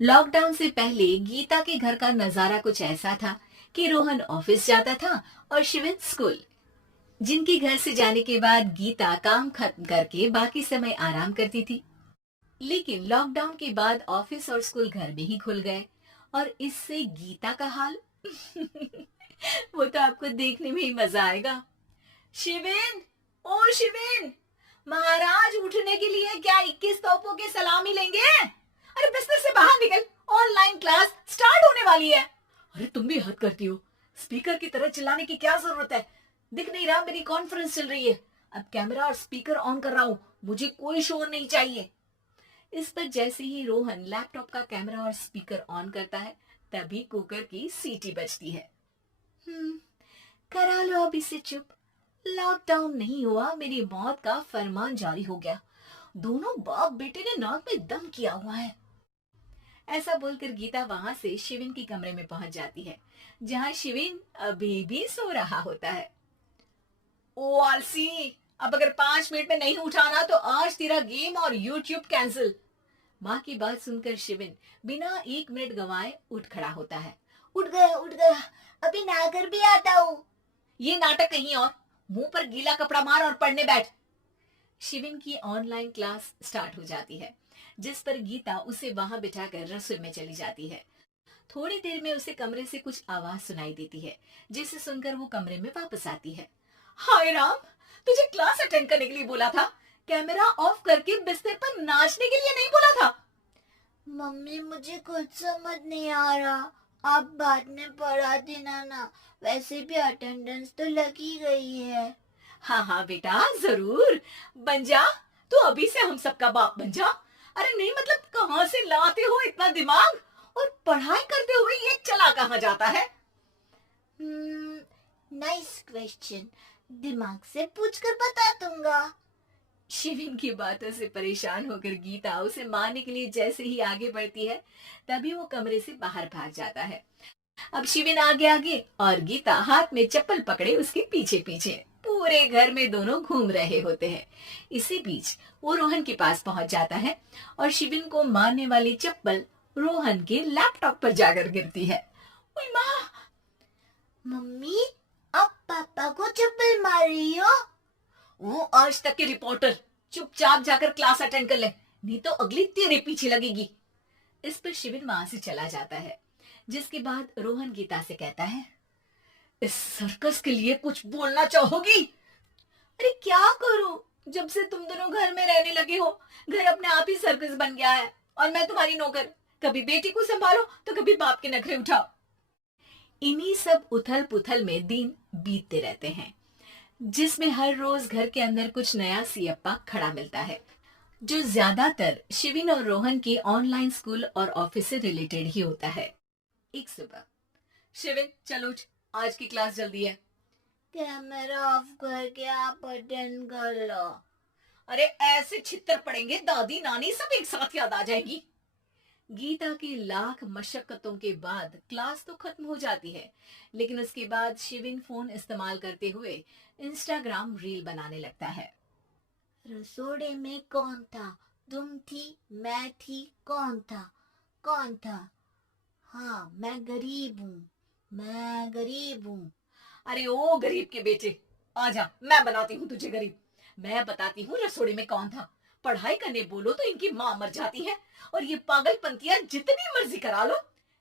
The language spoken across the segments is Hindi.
लॉकडाउन से पहले गीता के घर का नजारा कुछ ऐसा था कि रोहन ऑफिस जाता था और शिविन स्कूल। जिनके घर से जाने के बाद गीता काम खत्म करके बाकी समय आराम करती थी। लेकिन लॉकडाउन के बाद ऑफिस और स्कूल घर में ही खुल गए और इससे गीता का हाल वो तो आपको देखने में ही मजा आएगा। शिविन, ओ शिविन, महाराज उठने के लिए क्या 21 तोपों के सलामी लेंगे? अरे बिस्तर से बाहर निकल, ऑनलाइन क्लास स्टार्ट होने वाली है। अरे तुम भी हद करती हो, स्पीकर की तरह चिल्लाने की क्या जरूरत है? दिख नहीं रहा मेरी कॉन्फ्रेंस चल रही है। अब कैमरा और स्पीकर ऑन कर रहा हूँ, मुझे कोई शोर नहीं चाहिए। इस पर जैसे ही रोहन लैपटॉप का कैमरा और स्पीकर ऑन करता है तभी कुकर की सीटी बजती है। करा लो अब इसे चुप। लॉकडाउन नहीं हुआ, मेरी मौत का फरमान जारी हो गया। दोनों बाप बेटे ने नाक में दम किया हुआ है। ऐसा बोलकर गीता वहां से शिविन के कमरे में पहुंच जाती है, जहां शिविन अभी भी सो रहा होता है। ओ आलसी, अब अगर 5 मिनट में नहीं उठाना तो आज तेरा गेम और यूट्यूब कैंसिल। माँ की बात सुनकर शिविन बिना 1 मिनट गंवाए उठ खड़ा होता है। उठ गया उठ गया, अभी नहाकर भी आता हूँ। ये नाटक कहीं और, मुंह पर गीला कपड़ा मार और पढ़ने बैठ। शिविन की ऑनलाइन क्लास स्टार्ट हो जाती है, जिस पर गीता उसे वहां बिठाकर रसोई में चली जाती है। थोड़ी देर में उसे कमरे से कुछ आवाज सुनाई देती है, जिसे सुनकर वो कमरे में वापस आती है। हाय राम, तुझे क्लास अटेंड करने के लिए बोला था, कैमरा ऑफ करके बिस्तर पर नाचने के लिए नहीं बोला था। मम्मी मुझे कुछ समझ नहीं आ रहा, आप बाद में पढ़ा देना ना। वैसे भी अटेंडेंस तो लगी गई है। हाँ हाँ बेटा, जरूर बन जा। तू अभी से हम सबका बाप बन जा। अरे नहीं मतलब कहाँ से लाते हो इतना दिमाग, और पढ़ाई करते हुए ये चला कहाँ जाता है? नाइस क्वेश्चन, दिमाग से पूछकर बता दूंगा। शिविन की बातों से परेशान होकर गीता उसे मारने के लिए जैसे ही आगे बढ़ती है तभी वो कमरे से बाहर भाग जाता है। अब शिविन आगे आगे और गीता हाथ में चप्पल पकड़े उसके पीछे पीछे पूरे घर में दोनों घूम रहे होते हैं। इसी बीच वो रोहन के पास पहुंच जाता है और शिविन को मारने वाली चप्पल रोहन के लैपटॉप पर जाकर गिरती है। ओए माँ! मम्मी, आप पापा को चप्पल मार रही हो? वो आज तक के रिपोर्टर, चुपचाप जाकर क्लास अटेंड कर ले, नहीं तो अगली तेरे पीछे लगेगी। इस पर शिविन वहां से चला जाता है, जिसके बाद रोहन गीता से कहता है, इस सर्कस के लिए कुछ बोलना चाहोगी? अरे क्या करूं, जब से तुम दोनों घर में रहने लगे हो घर अपने आप ही सर्कस बन गया है और मैं तुम्हारी नौकर। कभी बेटी को संभालो तो कभी बाप के नखरे उठाओ। इन्हीं सब उथल पुथल में दिन बीतते रहते हैं, जिसमें हर रोज घर के अंदर कुछ नया सियप्पा खड़ा मिलता है, जो ज्यादातर शिविन और रोहन के ऑनलाइन स्कूल और ऑफिस से रिलेटेड ही होता है। एक सुबह, शिविन चलो उठ, आज की क्लास जल्दी है। कैमरा ऑफ करके आप अटेंड कर लो। अरे ऐसे छित्तर पड़ेंगे दादी नानी सब एक साथ याद आ जाएगी। गीता की लाख मशक्कतों के बाद क्लास तो खत्म हो जाती है, लेकिन उसके बाद शिविन फोन इस्तेमाल करते हुए इंस्टाग्राम रील बनाने लगता है। रसोड़े में कौन था? तुम थी, मैं थी, कौन था? कौन था? हाँ, मैं गरीब हूँ, मैं गरीब हूँ। अरे ओ गरीब के बेटे, आजा मैं बनाती हूँ तुझे गरीब। मैं बताती हूँ रसोड़े में कौन था। पढ़ाई करने बोलो तो इनकी माँ मर जाती है और ये पागलपंतियां जितनी मर्जी करा लो।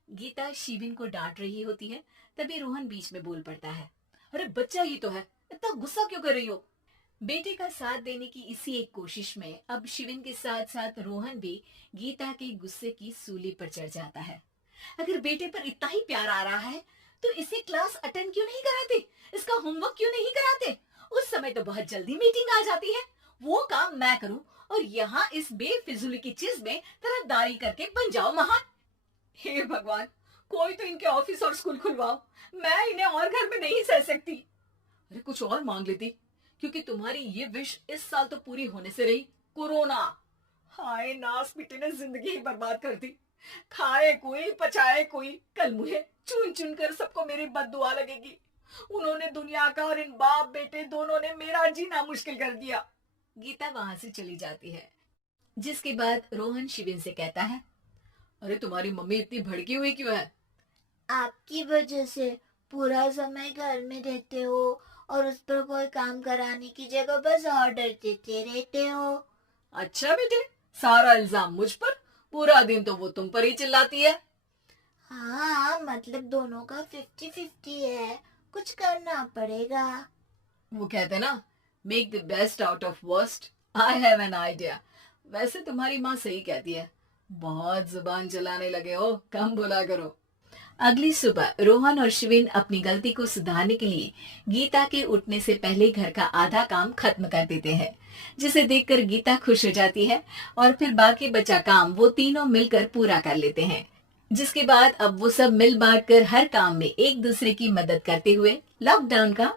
गीता शिविन को डांट रही होती है, तभी रोहन बीच में बोल पड़ता है। अरे बच्चा ही तो है, इतना गुस्सा क्यों कर रही हो? बेटे का साथ देने की इसी एक कोशिश में अब शिविन के साथ साथ रोहन भी गीता के गुस्से की सूली पर चढ़ जाता है। अगर बेटे पर इतना ही प्यार आ रहा है तो इसे क्लास अटेंड क्यों नहीं कराते, इसका होमवर्क क्यों नहीं कराते? उस समय तो बहुत जल्दी मीटिंग आ जाती है, वो काम मैं करूं और यहाँ इस बेफिजूली की चीज में तरफदारी करके बन जाओ महान। हे भगवान, कोई तो इनके ऑफिस और स्कूल खुलवाओ, मैं इन्हें और घर में नहीं सह सकती। अरे कुछ और मांग लेती, क्योंकि तुम्हारी ये विश इस साल तो पूरी होने से रही, कोरोना। हाय नास बेटे ने जिंदगी ही बर्बाद कर दी। खाए कोई पचाए कोई, कल मुझे चुन चुन कर सबको मेरी बद्दुआ लगेगी। उन्होंने दुनिया का और इन बाप बेटे दोनों ने मेरा जीना मुश्किल कर दिया। गीता वहां से चली जाती है, जिसके बाद रोहन शिविन से कहता है, अरे तुम्हारी मम्मी इतनी भड़की हुई क्यों है? आपकी वजह से पूरा समय घर में रहते हो और उस पर कोई काम कराने की जगह बस ऑर्डर देते रहते हो। अच्छा बेटे, सारा इल्जाम मुझ पर, पूरा दिन तो वो तुम पर ही चिल्लाती है। हाँ, मतलब दोनों का 50-50 है, कुछ करना पड़ेगा। वो कहते ना, make the best out of worst. I have an idea. वैसे तुम्हारी माँ सही कहती है, बहुत जुबान चलाने लगे हो, कम बोला करो। अगली सुबह रोहन और शिविन अपनी गलती को सुधारने के लिए गीता के उठने से पहले घर का आधा काम खत्म कर देते हैं, जिसे देखकर गीता खुश हो जाती है और फिर बाकी बचा काम वो तीनों मिलकर पूरा कर लेते हैं। जिसके बाद अब वो सब मिल बांट कर हर काम में एक दूसरे की मदद करते हुए लॉकडाउन का